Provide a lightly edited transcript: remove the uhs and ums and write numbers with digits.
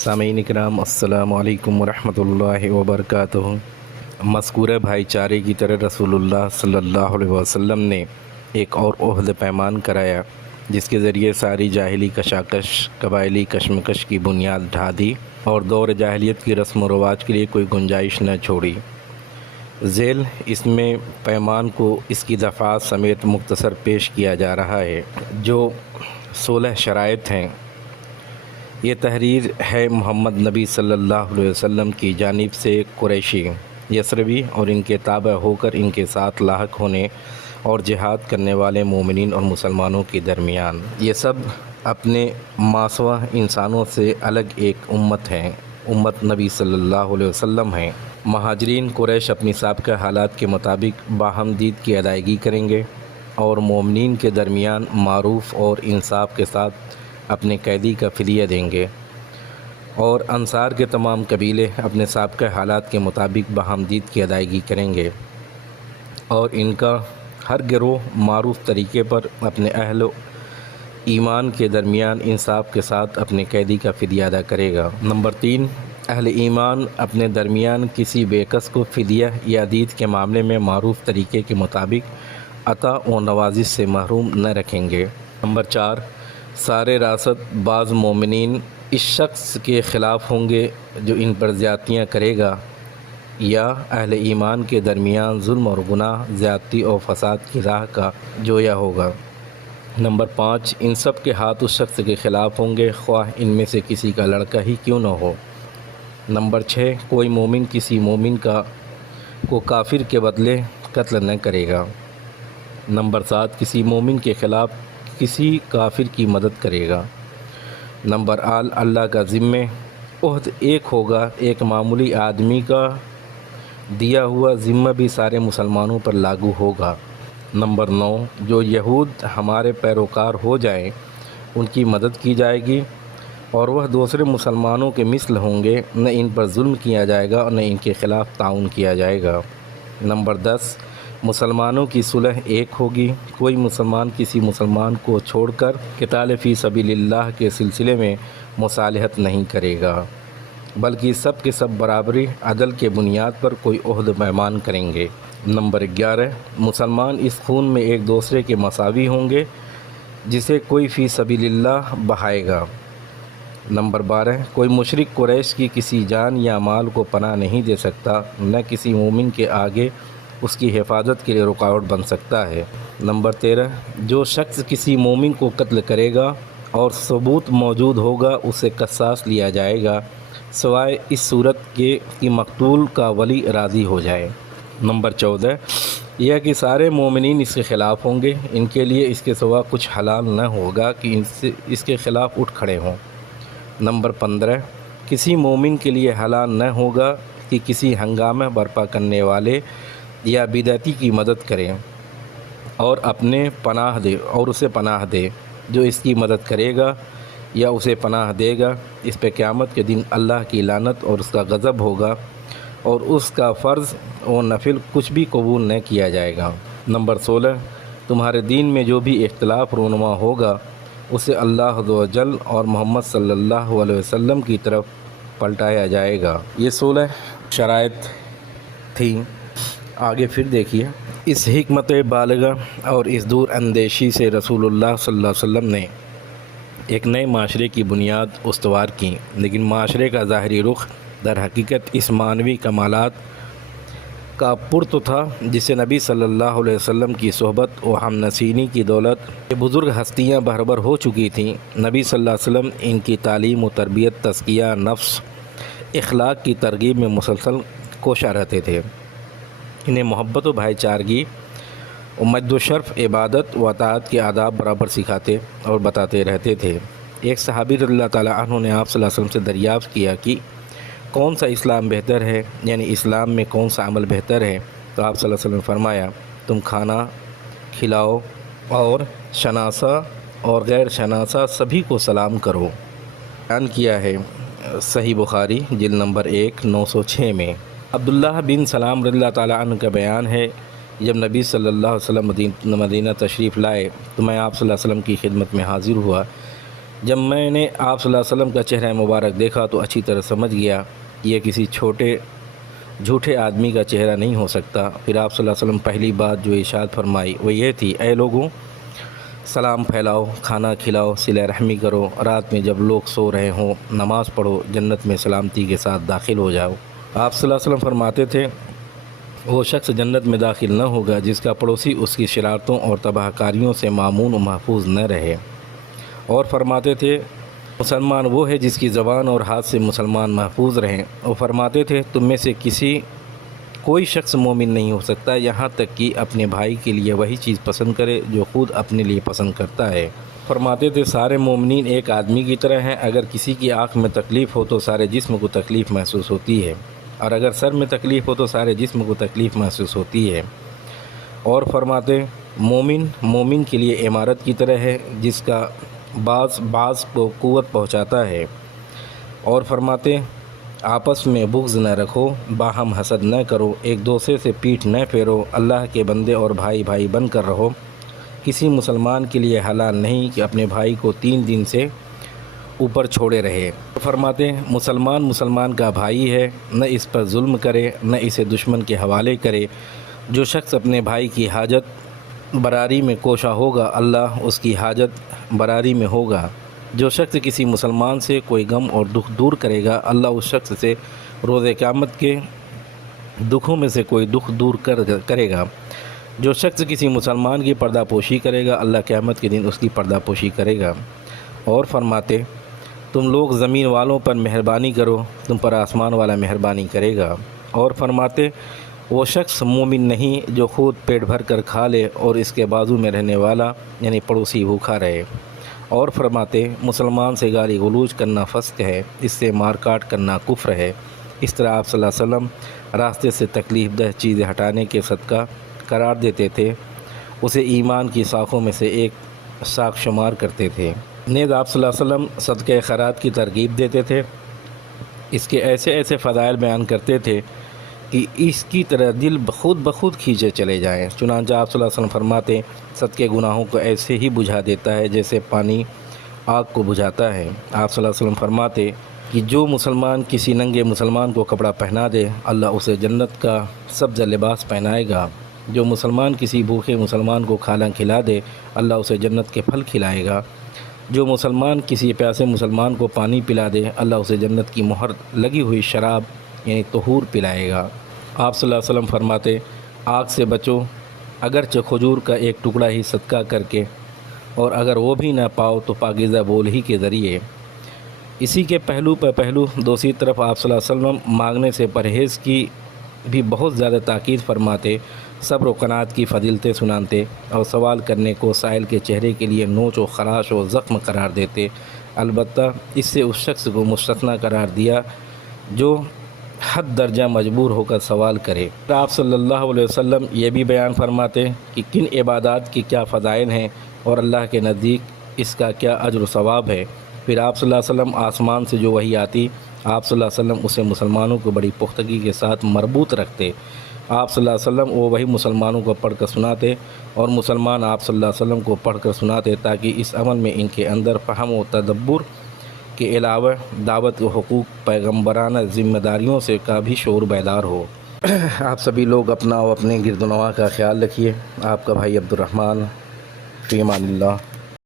سامعین اکرام السلام علیکم ورحمۃ اللہ وبرکاتہ۔ مذکورہ بھائی چارے کی طرح رسول اللہ صلی اللہ علیہ وسلم نے ایک اور عہد پیمان کرایا جس کے ذریعے ساری جاہلی کشاکش قبائلی کشمکش کی بنیاد ڈھا دی اور دور جاہلیت کی رسم و رواج کے لیے کوئی گنجائش نہ چھوڑی۔ ذیل اس میں پیمان کو اس کی دفعات سمیت مختصر پیش کیا جا رہا ہے جو 16 شرائط ہیں۔ یہ تحریر ہے محمد نبی صلی اللہ علیہ وسلم کی جانب سے قریشی یثربی اور ان کے تابع ہو کر ان کے ساتھ لاحق ہونے اور جہاد کرنے والے مومنین اور مسلمانوں کے درمیان۔ یہ سب اپنے ماسوا انسانوں سے الگ ایک امت ہیں، امت نبی صلی اللہ علیہ وسلم ہیں۔ مہاجرین قریش اپنی سابقہ حالات کے مطابق باہم دید کی ادائیگی کریں گے اور مومنین کے درمیان معروف اور انصاف کے ساتھ اپنے قیدی کا فدیہ دیں گے، اور انصار کے تمام قبیلے اپنے سابقہ حالات کے مطابق باہم دید کی ادائیگی کریں گے، اور ان کا ہر گروہ معروف طریقے پر اپنے اہل ایمان کے درمیان انصاف کے ساتھ اپنے قیدی کا فدیہ ادا کرے گا۔ نمبر 3، اہل ایمان اپنے درمیان کسی بےکس کو فدیہ یا دید کے معاملے میں معروف طریقے کے مطابق عطا و نوازش سے محروم نہ رکھیں گے۔ نمبر 4، سارے راست بعض مومنین اس شخص کے خلاف ہوں گے جو ان پر زیادتیاں کرے گا یا اہل ایمان کے درمیان ظلم اور گناہ، زیادتی اور فساد کی راہ کا جویا ہوگا۔ نمبر 5، ان سب کے ہاتھ اس شخص کے خلاف ہوں گے خواہ ان میں سے کسی کا لڑکا ہی کیوں نہ ہو۔ نمبر 6، کوئی مومن کسی مومن کو کافر کے بدلے قتل نہ کرے گا۔ نمبر 7، کسی مومن کے خلاف کسی کافر کی مدد کرے گا۔ نمبر 8، اللہ کا ذمہ عہد ایک ہوگا، ایک معمولی آدمی کا دیا ہوا ذمہ بھی سارے مسلمانوں پر لاگو ہوگا۔ نمبر 9، جو یہود ہمارے پیروکار ہو جائیں ان کی مدد کی جائے گی اور وہ دوسرے مسلمانوں کے مثل ہوں گے، نہ ان پر ظلم کیا جائے گا اور نہ ان کے خلاف تعاون کیا جائے گا۔ نمبر 10، مسلمانوں کی صلح ایک ہوگی، کوئی مسلمان کسی مسلمان کو چھوڑ کر قتال فی سبیل اللہ کے سلسلے میں مصالحت نہیں کرے گا، بلکہ سب کے سب برابری عدل کے بنیاد پر کوئی عہد پیمان کریں گے۔ نمبر 11، مسلمان اس خون میں ایک دوسرے کے مساوی ہوں گے جسے کوئی فی سبیل اللہ بہائے گا۔ نمبر 12، کوئی مشرک قریش کی کسی جان یا مال کو پناہ نہیں دے سکتا، نہ کسی مومن کے آگے اس کی حفاظت کے لیے رکاوٹ بن سکتا ہے۔ نمبر 13، جو شخص کسی مومن کو قتل کرے گا اور ثبوت موجود ہوگا اسے قصاص لیا جائے گا، سوائے اس صورت کے کہ مقتول کا ولی راضی ہو جائے۔ نمبر 14، یہ کہ سارے مومنین اس کے خلاف ہوں گے، ان کے لیے اس کے سوا کچھ حلال نہ ہوگا کہ اس کے خلاف اٹھ کھڑے ہوں۔ نمبر 15، کسی مومن کے لیے حلال نہ ہوگا کہ کسی ہنگامہ برپا کرنے والے یا بدعتی کی مدد کرے اور اسے پناہ دے۔ جو اس کی مدد کرے گا یا اسے پناہ دے گا، اس پہ قیامت کے دن اللہ کی لعنت اور اس کا غضب ہوگا اور اس کا فرض و نفل کچھ بھی قبول نہ کیا جائے گا۔ نمبر 16، تمہارے دین میں جو بھی اختلاف رونما ہوگا اسے اللہ عز و جل اور محمد صلی اللہ علیہ وسلم کی طرف پلٹایا جائے گا۔ یہ 16 شرائط تھیں۔ آگے پھر دیکھیے، اس حکمت بالغہ اور اس دور اندیشی سے رسول اللہ صلی اللہ علیہ وسلم نے ایک نئے معاشرے کی بنیاد استوار کی، لیکن معاشرے کا ظاہری رخ در حقیقت اس معنوی کمالات کا پرتو تھا جسے نبی صلی اللہ علیہ وسلم کی صحبت و ہم نشینی کی دولت یہ بزرگ ہستیاں بہربر ہو چکی تھیں۔ نبی صلی اللہ علیہ وسلم ان کی تعلیم و تربیت، تزکیہ نفس، اخلاق کی ترغیب میں مسلسل کوشاں رہتے تھے۔ انہیں محبت و بھائی چارگی و مجد و شرف، عبادت و اطاعت کے آداب برابر سکھاتے اور بتاتے رہتے تھے۔ ایک صحابی رضی اللہ تعالیٰ عنہ نے آپ صلی اللہ علیہ وسلم سے دریافت کیا کہ کون سا اسلام بہتر ہے، یعنی اسلام میں کون سا عمل بہتر ہے؟ تو آپ صلی اللہ علیہ وسلم نے فرمایا، تم کھانا کھلاؤ اور شناسا اور غیر شناسا سبھی کو سلام کرو۔ بیان کیا ہے صحیح بخاری جلد نمبر 1 906 میں۔ عبداللہ بن سلام رضی اللہ تعالیٰ عنہ کا بیان ہے، جب نبی صلی اللہ علیہ وسلم مدینہ تشریف لائے تو میں آپ صلی اللہ علیہ وسلم کی خدمت میں حاضر ہوا جب میں نے آپ صلی اللہ علیہ وسلم کا چہرہ مبارک دیکھا تو اچھی طرح سمجھ گیا کہ یہ کسی جھوٹے آدمی کا چہرہ نہیں ہو سکتا۔ پھر آپ صلی اللہ علیہ وسلم پہلی بات جو ارشاد فرمائی وہ یہ تھی، اے لوگوں، سلام پھیلاؤ، کھانا کھلاؤ، صلہ رحمی کرو، رات میں جب لوگ سو رہے ہوں نماز پڑھو، جنت میں سلامتی کے ساتھ داخل ہو جاؤ۔ آپ صلی اللہ علیہ وسلم فرماتے تھے، وہ شخص جنت میں داخل نہ ہوگا جس کا پڑوسی اس کی شرارتوں اور تباہ کاریوں سے مامون و محفوظ نہ رہے۔ اور فرماتے تھے، مسلمان وہ ہے جس کی زبان اور ہاتھ سے مسلمان محفوظ رہیں۔ اور فرماتے تھے، تم میں سے کوئی شخص مومن نہیں ہو سکتا یہاں تک کہ اپنے بھائی کے لیے وہی چیز پسند کرے جو خود اپنے لیے پسند کرتا ہے۔ فرماتے تھے، سارے مومنین ایک آدمی کی طرح ہیں، اگر کسی کی آنکھ میں تکلیف ہو تو سارے جسم کو تکلیف محسوس ہوتی ہے، اور اگر سر میں تکلیف ہو تو سارے جسم کو تکلیف محسوس ہوتی ہے۔ اور فرماتے، مومن کے لیے عمارت کی طرح ہے جس کا بعض کو قوت پہنچاتا ہے۔ اور فرماتے، آپس میں بغض نہ رکھو، باہم حسد نہ کرو، ایک دوسرے سے پیٹھ نہ پھیرو، اللہ کے بندے اور بھائی بن کر رہو۔ کسی مسلمان کے لیے حلال نہیں کہ اپنے بھائی کو 3 دن سے اوپر چھوڑے رہے۔ فرماتے، مسلمان کا بھائی ہے، نہ اس پر ظلم کرے، نہ اسے دشمن کے حوالے کرے۔ جو شخص اپنے بھائی کی حاجت براری میں کوشاں ہوگا، اللہ اس کی حاجت براری میں ہوگا۔ جو شخص کسی مسلمان سے کوئی غم اور دکھ دور کرے گا، اللہ اس شخص سے روز قیامت کے دکھوں میں سے کوئی دکھ دور کرے گا۔ جو شخص کسی مسلمان کی پردہ پوشی کرے گا، اللہ قیامت کے دن اس کی پردہ پوشی کرے گا۔ اور فرماتے، تم لوگ زمین والوں پر مہربانی کرو، تم پر آسمان والا مہربانی کرے گا۔ اور فرماتے، وہ شخص مومن نہیں جو خود پیٹ بھر کر کھا لے اور اس کے بازو میں رہنے والا یعنی پڑوسی بھوکا رہے۔ اور فرماتے، مسلمان سے گالی غلوج کرنا فسق ہے، اس سے مار کاٹ کرنا کفر ہے۔ اس طرح آپ صلی اللہ علیہ وسلم راستے سے تکلیف دہ چیزیں ہٹانے کے صدقہ قرار دیتے تھے، اسے ایمان کی ساخوں میں سے ایک ساخ شمار کرتے تھے۔ نیز آپ صلی اللہ علیہ وسلم صدقہ خیرات کی ترغیب دیتے تھے، اس کے ایسے فضائل بیان کرتے تھے کہ اس کی طرح دل خود بخود کھینچے چلے جائیں۔ چنانچہ آپ صلی اللہ علیہ وسلم فرماتے، صدقے گناہوں کو ایسے ہی بجھا دیتا ہے جیسے پانی آگ کو بجھاتا ہے۔ آپ صلی اللہ علیہ وسلم فرماتے کہ جو مسلمان کسی ننگے مسلمان کو کپڑا پہنا دے، اللہ اسے جنت کا سبز لباس پہنائے گا۔ جو مسلمان کسی بھوکے مسلمان کو کھانا کھلا دے، اللہ اسے جنت کے پھل کھلائے گا۔ جو مسلمان کسی پیاسے مسلمان کو پانی پلا دے، اللہ اسے جنت کی مہر لگی ہوئی شراب یعنی طہور پلائے گا۔ آپ صلی اللہ علیہ وسلم فرماتے، آگ سے بچو، اگرچہ کھجور کا ایک ٹکڑا ہی صدقہ کر کے، اور اگر وہ بھی نہ پاؤ تو پاکیزہ بول ہی کے ذریعے۔ اسی کے پہلو پہ پہلو دوسری طرف آپ صلی اللہ علیہ وسلم مانگنے سے پرہیز کی بھی بہت زیادہ تاکید فرماتے، صبر و قناعت کی فضیلتیں سناتے، اور سوال کرنے کو سائل کے چہرے کے لیے نوچ و خراش و زخم قرار دیتے۔ البتہ اس سے اس شخص کو مستثنیٰ قرار دیا جو حد درجہ مجبور ہو کر سوال کرے۔ آپ صلی اللہ علیہ وسلم یہ بھی بیان فرماتے کہ کن عبادات کی کیا فضائل ہیں اور اللہ کے نزدیک اس کا کیا اجر و ثواب ہے۔ پھر آپ صلی اللہ علیہ وسلم آسمان سے جو وحی آتی، آپ صلی اللہ علیہ وسلم اسے مسلمانوں کو بڑی پختگی کے ساتھ مربوط رکھتے۔ آپ صلی اللہ علیہ وسلم وہ وہی مسلمانوں کو پڑھ کر سناتے، اور مسلمان آپ صلی اللہ علیہ وسلم کو پڑھ کر سناتے، تاکہ اس عمل میں ان کے اندر فہم و تدبر کے علاوہ دعوت و حقوق پیغمبرانہ ذمہ داریوں سے کا بھی شعور بیدار ہو۔ آپ سبھی لوگ اپنا اور اپنے گرد و نواح کا خیال رکھیے۔ آپ کا بھائی عبد الرحمن، فی امان اللہ۔